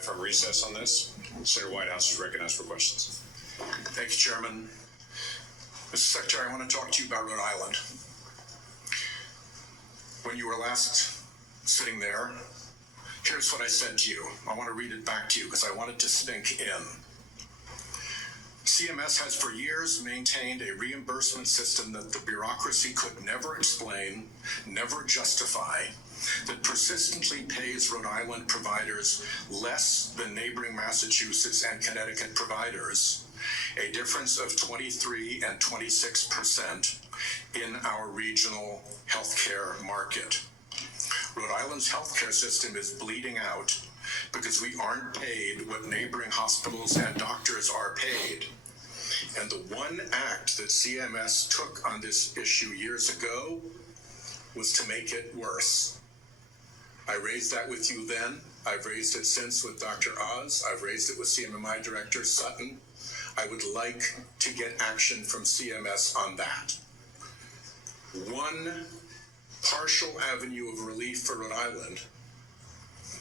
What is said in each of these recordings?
From recess on this, Senator Whitehouse is recognized for questions. Thank you, Chairman. Mr. Secretary, I want to talk to you about Rhode Island. When you were last sitting there, here's what I said to you. I want to read it back to you because I want it to sink in. CMS has for years maintained a reimbursement system that the bureaucracy could never explain, never justify, that persistently pays Rhode Island providers less than neighboring Massachusetts and Connecticut providers, a difference of 23 and 26% in our regional healthcare market. Rhode Island's healthcare system is bleeding out because we aren't paid what neighboring hospitals and doctors are paid. And the one act that CMS took on this issue years ago was to make it worse. I raised that with you then. I've raised it since with Dr. Oz. I've raised it with CMMI Director Sutton. I would like to get action from CMS on that. One partial avenue of relief for Rhode Island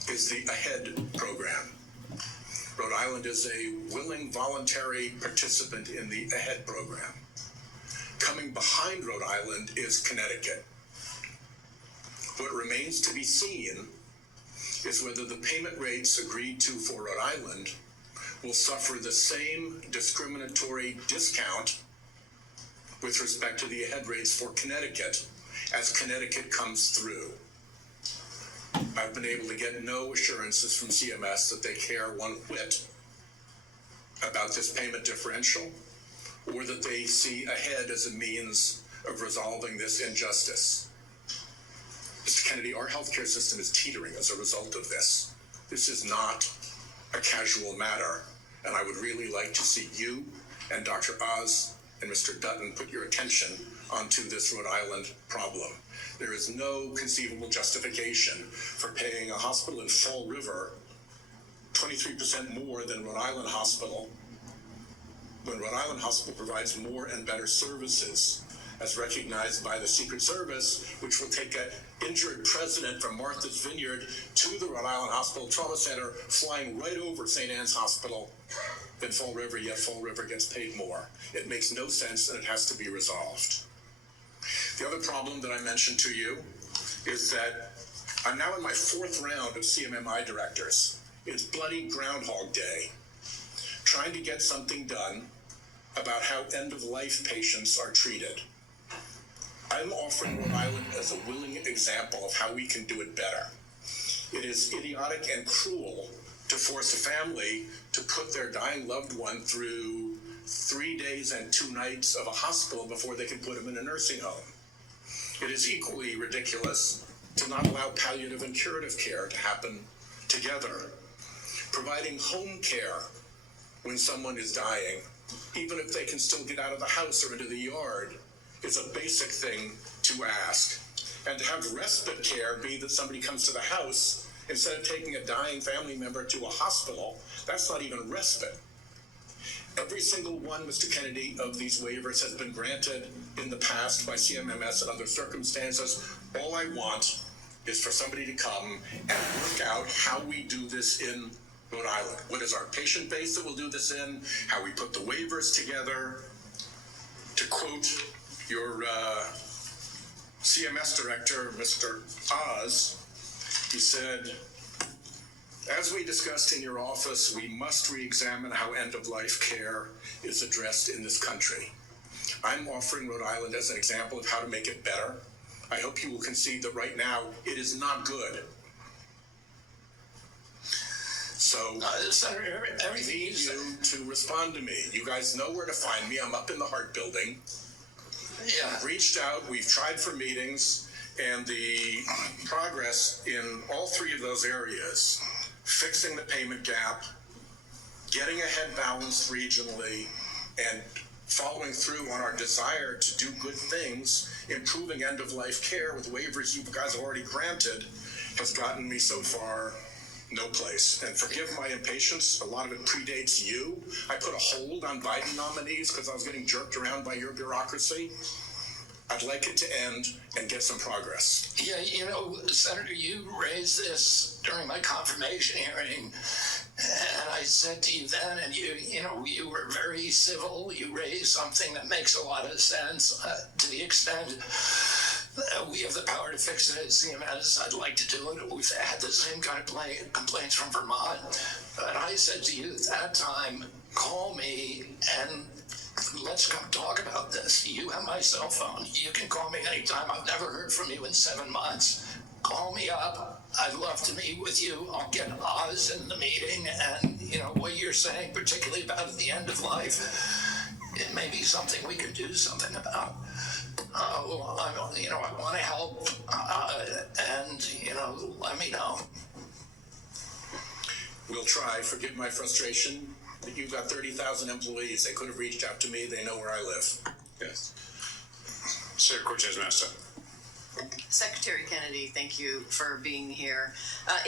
is the AHEAD program. Rhode Island is a willing voluntary participant in the AHEAD program. Coming behind Rhode Island is Connecticut. What remains to be seen is whether the payment rates agreed to for Rhode Island will suffer the same discriminatory discount with respect to the AHEAD rates for Connecticut as Connecticut comes through. I've been able to get no assurances from CMS that they care one whit about this payment differential or that they see AHEAD as a means of resolving this injustice. Mr. Kennedy, our healthcare system is teetering as a result of this. This is not a casual matter, and I would really like to see you and Dr. Oz and Mr. Dutton put your attention onto this Rhode Island problem. There is no conceivable justification for paying a hospital in Fall River 23% more than Rhode Island Hospital when Rhode Island Hospital provides more and better services, as recognized by the Secret Service, which will take an injured president from Martha's Vineyard to the Rhode Island Hospital Trauma Center, flying right over St. Anne's Hospital than Fall River, yet Fall River gets paid more. It makes no sense, and it has to be resolved. The other problem that I mentioned to you is that I'm now in my fourth round of CMMI directors. It's bloody Groundhog Day, trying to get something done about how end-of-life patients are treated. I'm offering Rhode Island as a willing example of how we can do it better. It is idiotic and cruel to force a family to put their dying loved one through 3 days and 2 nights of a hospital before they can put him in a nursing home. It is equally ridiculous to not allow palliative and curative care to happen together. Providing home care when someone is dying, even if they can still get out of the house or into the yard, is a basic thing to ask. And to have respite care be that somebody comes to the house instead of taking a dying family member to a hospital, that's not even respite. Every single one, Mr. Kennedy, of these waivers has been granted in the past by CMMS and other circumstances. All I want is for somebody to come and work out how we do this in Rhode Island. What is our patient base that we'll do this in? How we put the waivers together? To quote your CMS director, Mr. Oz, he said, as we discussed in your office, we must re-examine how end-of-life care is addressed in this country. I'm offering Rhode Island as an example of how to make it better. I hope you will concede that right now it is not good. So, Senator, everything I need you to respond to me. You guys know where to find me. I'm up in the Hart Building. Yeah. I've reached out. We've tried for meetings, and the progress in all 3 of those areas, fixing the payment gap, getting ahead balanced regionally, and following through on our desire to do good things, improving end-of-life care with waivers you guys have already granted, has gotten me so far no place. And forgive my impatience, a lot of it predates you. I put a hold on Biden nominees because I was getting jerked around by your bureaucracy. I'd like it to end and get some progress. Yeah, you know, Senator, you raised this during my confirmation hearing said to you then, and you were very civil. You raised something that makes a lot of sense to the extent that we have the power to fix it at CMS. I'd like to do it. We've had the same kind of complaints from Vermont. But I said to you at that time, call me and let's come talk about this. You have my cell phone. You can call me anytime. I've never heard from you in 7 months. Call me up. I'd love to meet with you. I'll get Oz in the meeting, and what you're saying, particularly about the end of life, it may be something we can do something about. I want to help, and let me know. We'll try. Forgive my frustration. But you've got 30,000 employees. They could have reached out to me. They know where I live. Yes. Senator Cortez Masto. Secretary Kennedy, thank you for being here.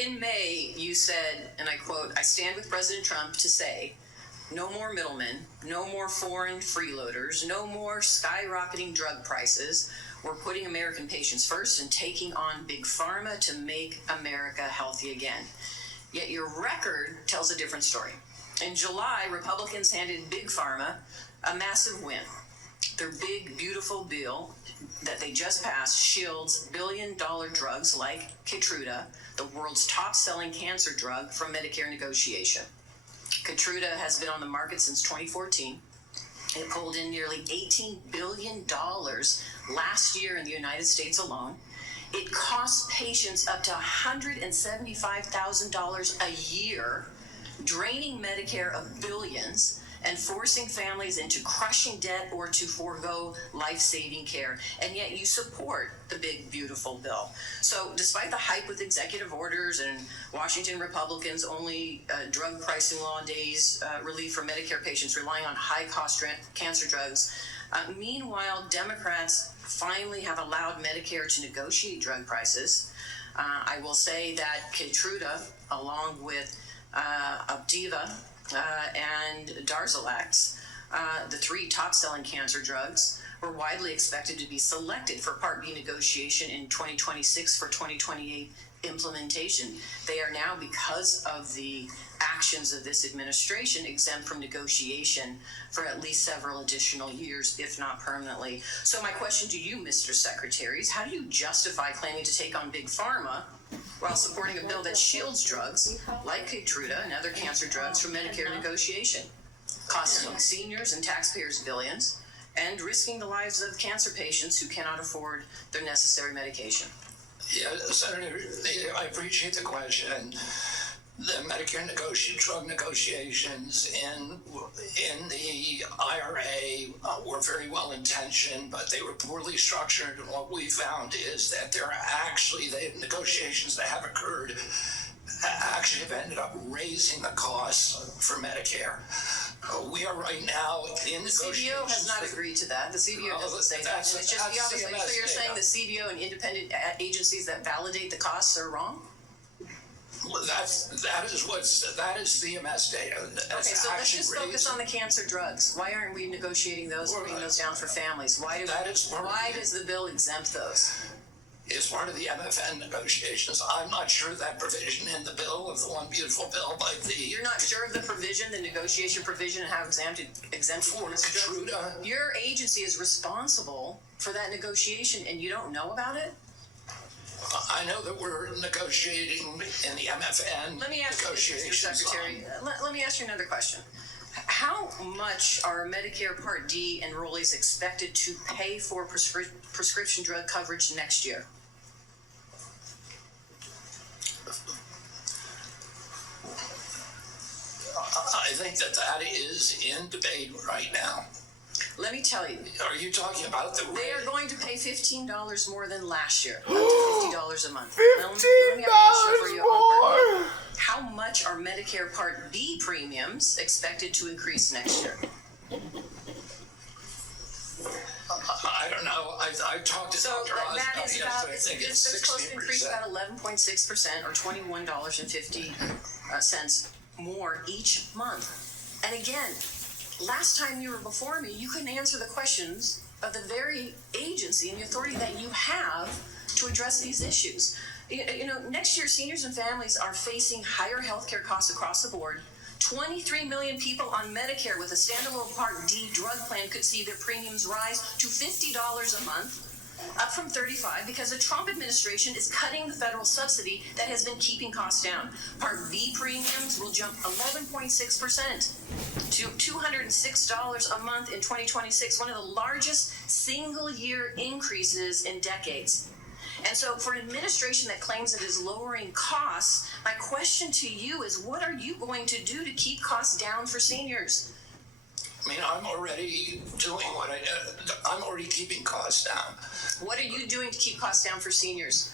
In May, you said, and I quote, "I stand with President Trump to say, no more middlemen, no more foreign freeloaders, no more skyrocketing drug prices. We're putting American patients first and taking on big pharma to make America healthy again." Yet your record tells a different story. In July, Republicans handed Big Pharma a massive win. Their big, beautiful bill that they just passed shields billion-dollar drugs like Keytruda, the world's top-selling cancer drug, from Medicare negotiation. Keytruda has been on the market since 2014. It pulled in nearly $18 billion last year in the United States alone. It costs patients up to $175,000 a year, draining Medicare of billions and forcing families into crushing debt or to forego life-saving care. And yet you support the big, beautiful bill. So despite the hype with executive orders and Washington Republicans only drug pricing law days, relief for Medicare patients relying on high-cost cancer drugs, meanwhile, Democrats finally have allowed Medicare to negotiate drug prices. I will say that Keytruda, along with Opdivo and Darzalex, the three top-selling cancer drugs, were widely expected to be selected for Part B negotiation in 2026 for 2028 implementation. They are now, because of the actions of this administration, exempt from negotiation for at least several additional years, if not permanently. So my question to you, Mr. Secretary, is how do you justify claiming to take on Big Pharma while supporting a bill that shields drugs like Keytruda and other cancer drugs from Medicare negotiation, costing seniors and taxpayers billions, and risking the lives of cancer patients who cannot afford their necessary medication? Yeah, Senator, I appreciate the question. The Medicare drug negotiations in the IRA were very well intentioned, but they were poorly structured. And what we found is that the negotiations that have occurred actually have ended up raising the costs for Medicare. We are right now in negotiations. The CBO has not agreed to that. The CBO doesn't say that. And it's just the opposite. So you're saying the CBO and independent agencies that validate the costs are wrong? Well, that is CMS data. Okay, so let's just focus on the cancer drugs. Why aren't we negotiating those, bringing those down for families? Why does the bill exempt those? It's part of the MFN negotiations. I'm not sure that provision in the bill, of the one beautiful bill, but You're not sure of the provision, the negotiation provision, and how exempted for Keytruda? Your agency is responsible for that negotiation, and you don't know about it? I know that we're negotiating in the MFN Let me ask you, Mr. Secretary, let me ask you another question. How much are Medicare Part D enrollees expected to pay for prescription drug coverage next year? I think that is in debate right now. Let me tell you. Are you talking about the rate? They are going to pay $15 more than last year, up to $50 a month. $15 more! How much are Medicare Part B premiums expected to increase next year? I don't know. I've talked to Dr. Oz about this. I think it's 60%. Supposed to increase about 11.6% or $21.50 more each month. And again, last time you were before me, you couldn't answer the questions of the very agency and the authority that you have to address these issues. Next year, seniors and families are facing higher healthcare costs across the board, 23 million people on Medicare with a standalone Part D drug plan could see their premiums rise to $50 a month, up from $35, because the Trump administration is cutting the federal subsidy that has been keeping costs down. Part B premiums will jump 11.6% to $206 a month in 2026, one of the largest single-year increases in decades. And so for an administration that claims it is lowering costs, my question to you is, what are you going to do to keep costs down for seniors? I mean, I'm already doing I'm already keeping costs down. What are you doing to keep costs down for seniors?